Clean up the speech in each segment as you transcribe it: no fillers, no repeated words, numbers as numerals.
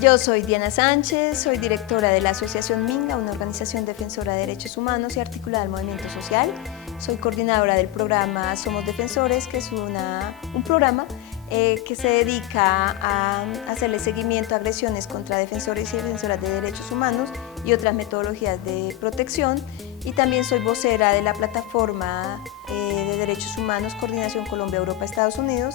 Yo soy Diana Sánchez, soy directora de la Asociación Minga, una organización defensora de derechos humanos y articulada del movimiento social. Soy coordinadora del programa Somos Defensores, que es un programa que se dedica a hacerle seguimiento a agresiones contra defensores y defensoras de derechos humanos y otras metodologías de protección. Y también soy vocera de la plataforma de derechos humanos Coordinación Colombia, Europa, Estados Unidos,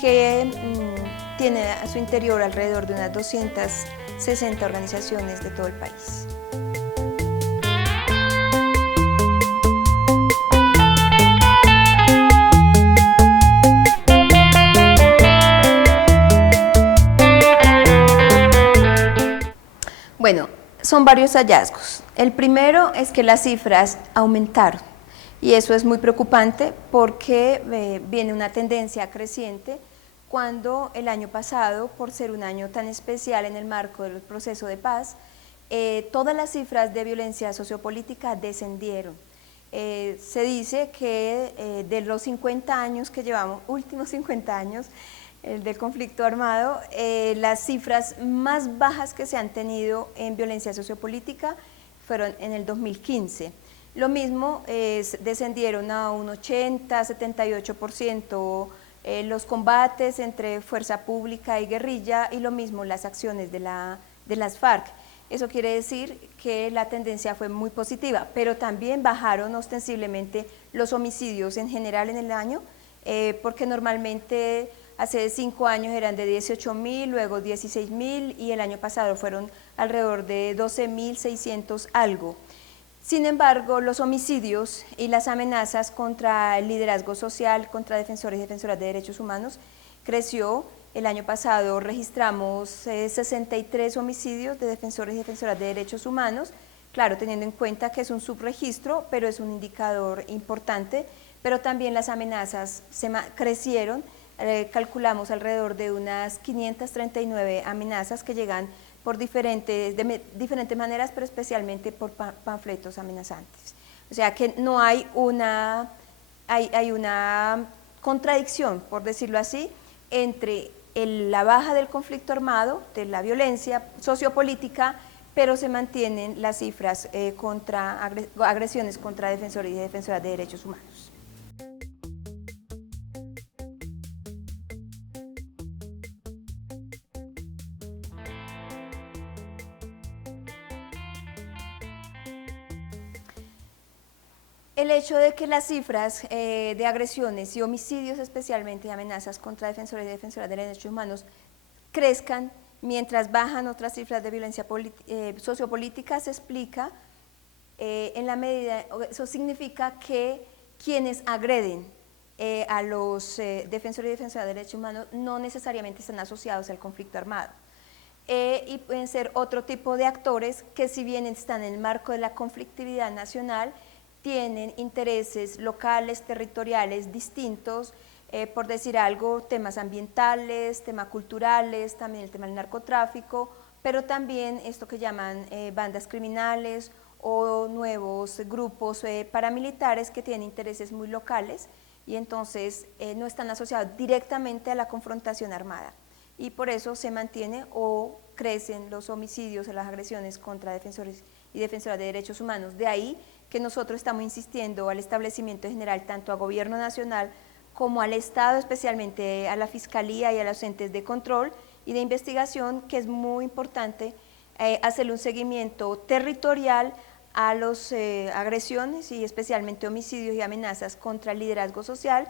que tiene a su interior alrededor de unas 260 organizaciones de todo el país. Bueno, son varios hallazgos. El primero es que las cifras aumentaron y eso es muy preocupante porque viene una tendencia creciente cuando el año pasado, por ser un año tan especial en el marco del proceso de paz, todas las cifras de violencia sociopolítica descendieron. Se dice que de los 50 años que llevamos, últimos 50 años, del conflicto armado, las cifras más bajas que se han tenido en violencia sociopolítica fueron en el 2015. Lo mismo, descendieron a un 80, 78% los combates entre fuerza pública y guerrilla, y lo mismo las acciones de las FARC. Eso quiere decir que la tendencia fue muy positiva, pero también bajaron ostensiblemente los homicidios en general en el año, porque normalmente hace 5 años eran de 18.000, luego 16.000 y el año pasado fueron alrededor de 12.600 algo. Sin embargo, los homicidios y las amenazas contra el liderazgo social, contra defensores y defensoras de derechos humanos, creció. El año pasado registramos 63 homicidios de defensores y defensoras de derechos humanos, claro, teniendo en cuenta que es un subregistro, pero es un indicador importante, pero también las amenazas crecieron. Calculamos alrededor de unas 539 amenazas que llegan por de diferentes maneras, pero especialmente por panfletos amenazantes. O sea que no hay hay una contradicción, por decirlo así, entre la baja del conflicto armado, de la violencia sociopolítica, pero se mantienen las cifras contra agresiones contra defensores y defensoras de derechos humanos. El hecho de que las cifras de agresiones y homicidios, especialmente de amenazas contra defensores y defensoras de derechos humanos, crezcan mientras bajan otras cifras de violencia sociopolítica, se explica en la medida, eso significa que quienes agreden a los defensores y defensoras de derechos humanos no necesariamente están asociados al conflicto armado. Y pueden ser otro tipo de actores que, si bien están en el marco de la conflictividad nacional, tienen intereses locales, territoriales distintos, por decir algo, temas ambientales, temas culturales, también el tema del narcotráfico, pero también esto que llaman bandas criminales o nuevos grupos paramilitares que tienen intereses muy locales y entonces no están asociados directamente a la confrontación armada. Y por eso se mantiene o crecen los homicidios o las agresiones contra defensores y defensoras de derechos humanos. De ahí que nosotros estamos insistiendo al establecimiento general, tanto a gobierno nacional como al Estado, especialmente a la Fiscalía y a los entes de control y de investigación, que es muy importante hacerle un seguimiento territorial a las agresiones y especialmente homicidios y amenazas contra el liderazgo social,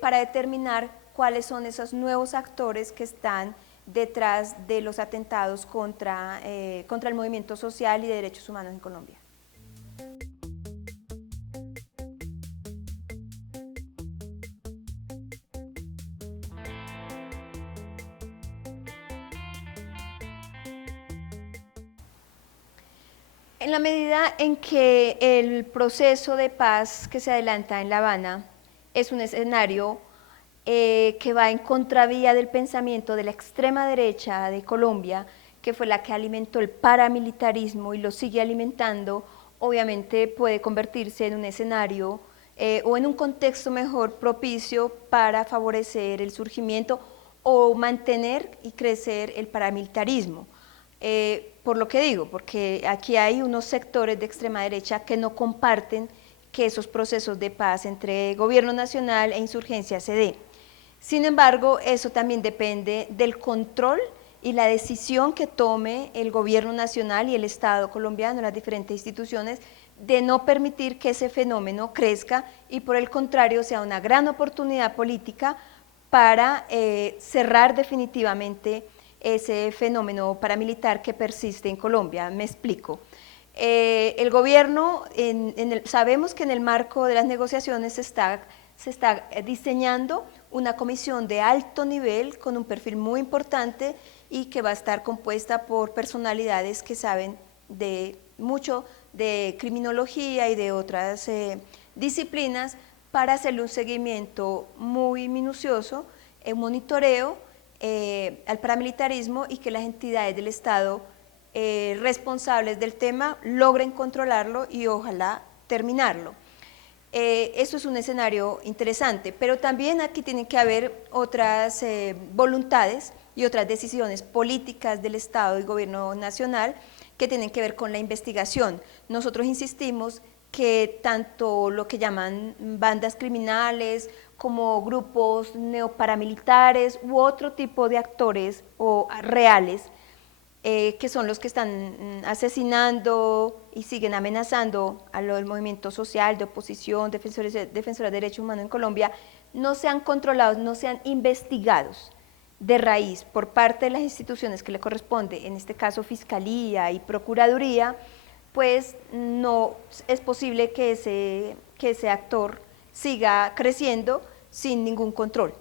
para determinar cuáles son esos nuevos actores que están detrás de los atentados contra el movimiento social y de derechos humanos en Colombia. En la medida en que el proceso de paz que se adelanta en La Habana es un escenario que va en contravía del pensamiento de la extrema derecha de Colombia, que fue la que alimentó el paramilitarismo y lo sigue alimentando, obviamente puede convertirse en un escenario o en un contexto mejor propicio para favorecer el surgimiento o mantener y crecer el paramilitarismo. Por lo que digo, porque aquí hay unos sectores de extrema derecha que no comparten que esos procesos de paz entre gobierno nacional e insurgencia se den. Sin embargo, eso también depende del control y la decisión que tome el gobierno nacional y el Estado colombiano, las diferentes instituciones, de no permitir que ese fenómeno crezca y por el contrario sea una gran oportunidad política para cerrar definitivamente ese fenómeno paramilitar que persiste en Colombia. Me explico. El gobierno, sabemos que en el marco de las negociaciones se está diseñando una comisión de alto nivel con un perfil muy importante y que va a estar compuesta por personalidades que saben de mucho de criminología y de otras disciplinas para hacerle un seguimiento muy minucioso, un monitoreo al paramilitarismo y que las entidades del Estado responsables del tema logren controlarlo y ojalá terminarlo. Eso es un escenario interesante, pero también aquí tienen que haber otras voluntades y otras decisiones políticas del Estado y gobierno nacional que tienen que ver con la investigación. Nosotros insistimos que tanto lo que llaman bandas criminales como grupos neoparamilitares u otro tipo de actores o reales que son los que están asesinando y siguen amenazando al movimiento social de oposición, defensores de derechos humanos en Colombia, no sean controlados, no sean investigados de raíz por parte de las instituciones que le corresponde, en este caso Fiscalía y Procuraduría, pues no es posible que ese actor siga creciendo sin ningún control.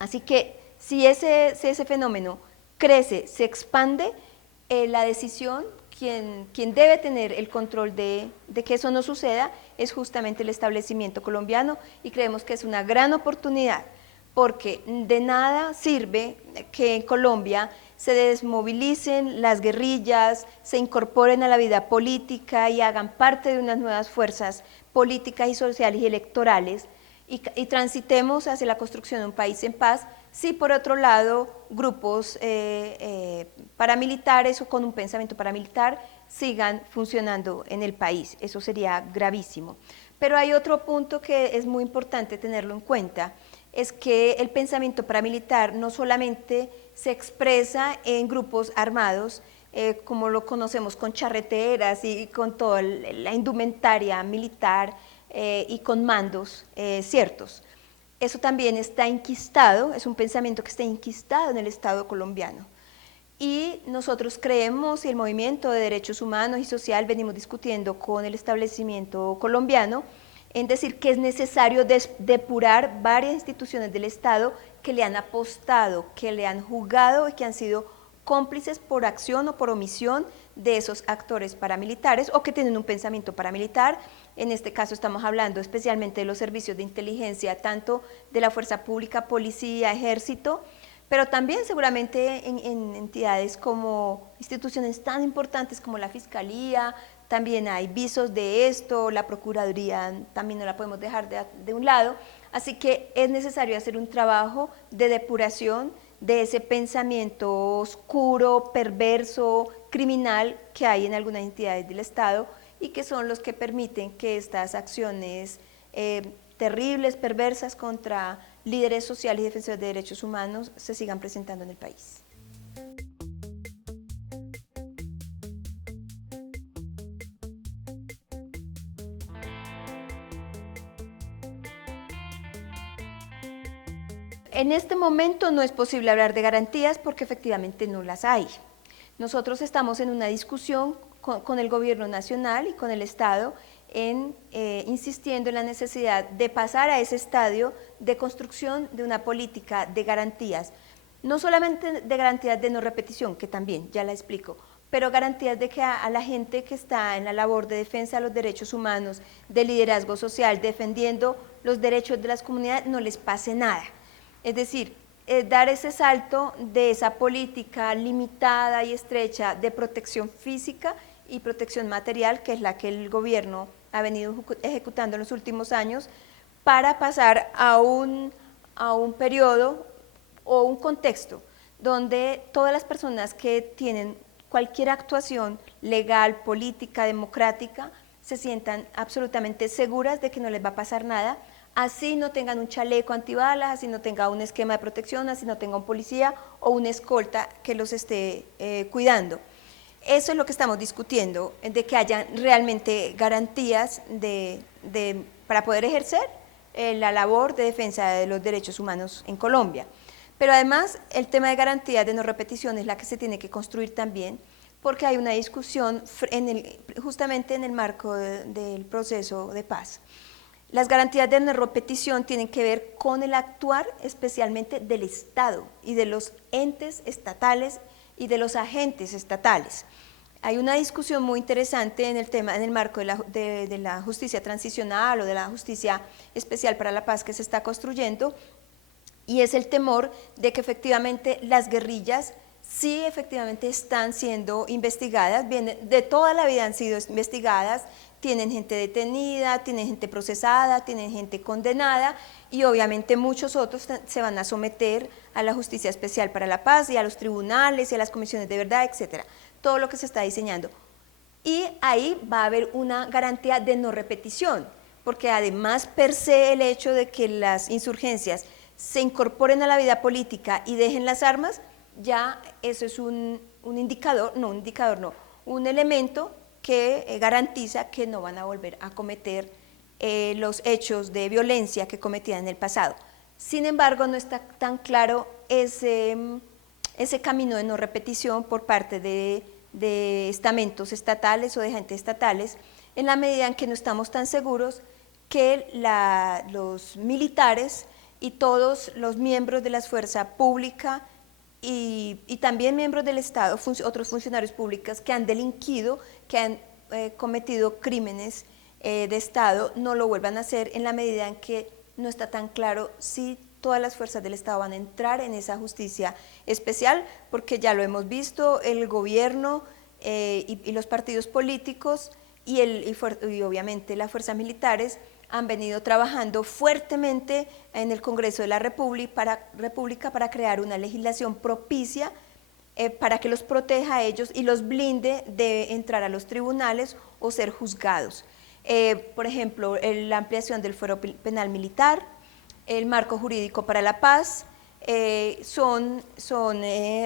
Así que si ese fenómeno crece, se expande, la decisión, quien debe tener el control de que eso no suceda es justamente el establecimiento colombiano y creemos que es una gran oportunidad porque de nada sirve que en Colombia se desmovilicen las guerrillas, se incorporen a la vida política y hagan parte de unas nuevas fuerzas políticas y sociales y electorales y transitemos hacia la construcción de un país en paz, si por otro lado grupos paramilitares o con un pensamiento paramilitar sigan funcionando en el país. Eso sería gravísimo. Pero hay otro punto que es muy importante tenerlo en cuenta, es que el pensamiento paramilitar no solamente se expresa en grupos armados, como lo conocemos con charreteras y con toda la indumentaria militar y con mandos ciertos. Eso también está enquistado, es un pensamiento que está enquistado en el Estado colombiano. Y nosotros creemos, y el movimiento de derechos humanos y social venimos discutiendo con el establecimiento colombiano, en decir que es necesario depurar varias instituciones del Estado que le han apostado, que le han jugado y que han sido cómplices por acción o por omisión de esos actores paramilitares o que tienen un pensamiento paramilitar. En este caso estamos hablando especialmente de los servicios de inteligencia, tanto de la fuerza pública, policía, ejército, pero también seguramente en entidades como instituciones tan importantes como la Fiscalía, también hay visos de esto, la Procuraduría también no la podemos dejar de un lado, así que es necesario hacer un trabajo de depuración de ese pensamiento oscuro, perverso, criminal que hay en algunas entidades del Estado y que son los que permiten que estas acciones terribles, perversas contra líderes sociales y defensores de derechos humanos se sigan presentando en el país. En este momento no es posible hablar de garantías porque efectivamente no las hay. Nosotros estamos en una discusión con el gobierno nacional y con el Estado insistiendo en la necesidad de pasar a ese estadio de construcción de una política de garantías, no solamente de garantías de no repetición, que también, ya la explico, pero garantías de que a la gente que está en la labor de defensa de los derechos humanos, de liderazgo social, defendiendo los derechos de las comunidades, no les pase nada. Es decir, dar ese salto de esa política limitada y estrecha de protección física y protección material, que es la que el gobierno ha venido ejecutando en los últimos años, para pasar a un periodo o un contexto donde todas las personas que tienen cualquier actuación legal, política, democrática, se sientan absolutamente seguras de que no les va a pasar nada, así no tengan un chaleco antibalas, así no tenga un esquema de protección, así no tenga un policía o una escolta que los esté cuidando. Eso es lo que estamos discutiendo, de que haya realmente garantías para poder ejercer la labor de defensa de los derechos humanos en Colombia. Pero además, el tema de garantías de no repetición es la que se tiene que construir también, porque hay una discusión justamente en el marco del proceso de paz. Las garantías de no repetición tienen que ver con el actuar especialmente del Estado y de los entes estatales y de los agentes estatales. Hay una discusión muy interesante en el marco de la justicia transicional o de la justicia especial para la paz que se está construyendo, y es el temor de que efectivamente las guerrillas sí efectivamente están siendo investigadas, de toda la vida han sido investigadas, tienen gente detenida, tienen gente procesada, tienen gente condenada, y obviamente muchos otros se van a someter a la Justicia Especial para la Paz y a los tribunales y a las comisiones de verdad, etcétera, todo lo que se está diseñando. Y ahí va a haber una garantía de no repetición, porque además per se el hecho de que las insurgencias se incorporen a la vida política y dejen las armas, ya eso es un elemento que garantiza que no van a volver a cometer los hechos de violencia que cometían en el pasado. Sin embargo, no está tan claro ese camino de no repetición por parte de estamentos estatales o de agentes estatales, en la medida en que no estamos tan seguros que los militares y todos los miembros de la fuerza pública y también miembros del Estado, otros funcionarios públicos que han delinquido, que han cometido crímenes de Estado, no lo vuelvan a hacer, en la medida en que no está tan claro si todas las fuerzas del Estado van a entrar en esa justicia especial, porque ya lo hemos visto, el gobierno y los partidos políticos y obviamente las fuerzas militares han venido trabajando fuertemente en el Congreso de la República para crear una legislación propicia para que los proteja a ellos y los blinde de entrar a los tribunales o ser juzgados. Por ejemplo, la ampliación del fuero penal militar, el marco jurídico para la paz, son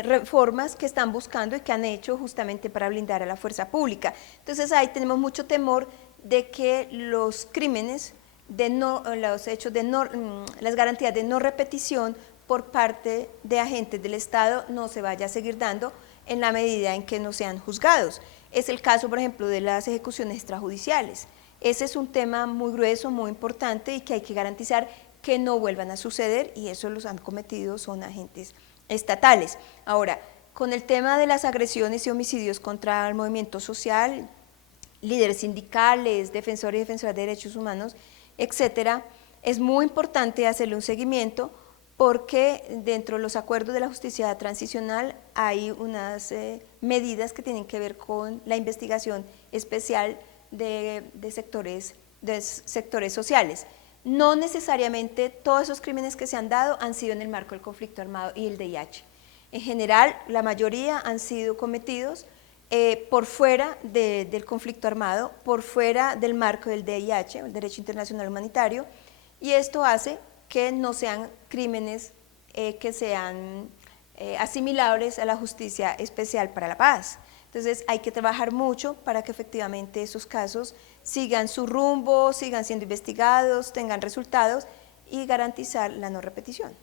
reformas que están buscando y que han hecho justamente para blindar a la fuerza pública. Entonces ahí tenemos mucho temor de que los crímenes, las garantías de no repetición por parte de agentes del Estado no se vaya a seguir dando en la medida en que no sean juzgados. Es el caso, por ejemplo, de las ejecuciones extrajudiciales. Ese es un tema muy grueso, muy importante y que hay que garantizar que no vuelvan a suceder, y eso los han cometido son agentes estatales. Ahora, con el tema de las agresiones y homicidios contra el movimiento social, líderes sindicales, defensores y defensoras de derechos humanos, etcétera, es muy importante hacerle un seguimiento, porque dentro de los acuerdos de la justicia transicional hay unas medidas que tienen que ver con la investigación especial de sectores sociales. No necesariamente todos esos crímenes que se han dado han sido en el marco del conflicto armado y el DIH. En general, la mayoría han sido cometidos por fuera del conflicto armado, por fuera del marco del DIH, el Derecho Internacional Humanitario, y esto hace que no sean crímenes que sean asimilables a la Justicia Especial para la Paz. Entonces hay que trabajar mucho para que efectivamente esos casos sigan su rumbo, sigan siendo investigados, tengan resultados y garantizar la no repetición.